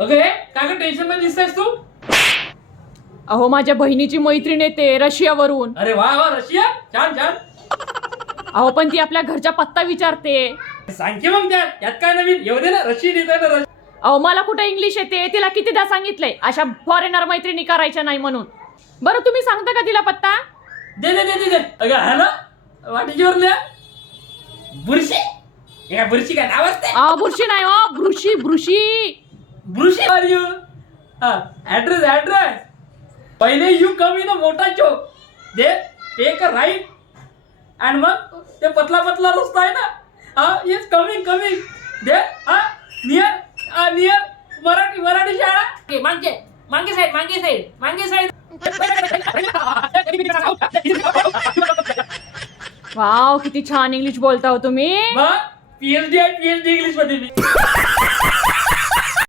अगे काय का टेन्शन मध्ये दिसतेस तू? अहो माझ्या बहिणीची मैत्रीण येते रशियावरून. अरे वा वा, रशिया छान छान. अहो पण ती आपल्या घरचा पत्ता विचारते. सांग की मग त्यात काय नवीन? येऊ दे ना, रशियन येत ना. अहो मला कुठे इंग्लिश येते, तिला कितीदा सांगितलंय अशा फॉरेनर मैत्रिणी करायच्या नाही म्हणून. बरं तुम्ही सांगता का तिला पत्ता? दे दे दे दे. अगं हॅलो, वाटेजीवर बुरशी. या बुरशी काय नाव असते? बुरशी नाही हो, ब्रुशी ब्रुशी. बुरशी आर यू? हा, ऍड्रेस. पहिले यू कम इन मोठा चौक, they take a right and मग ते पतला पतला रस्ता आहे ना, हा येस कमिंग दे, हा नियर मराठी शाळा. मांगे साईड. वाव किती छान इंग्लिश बोलता हो तुम्ही. मग पीएचडी इंग्लिश मध्ये मी.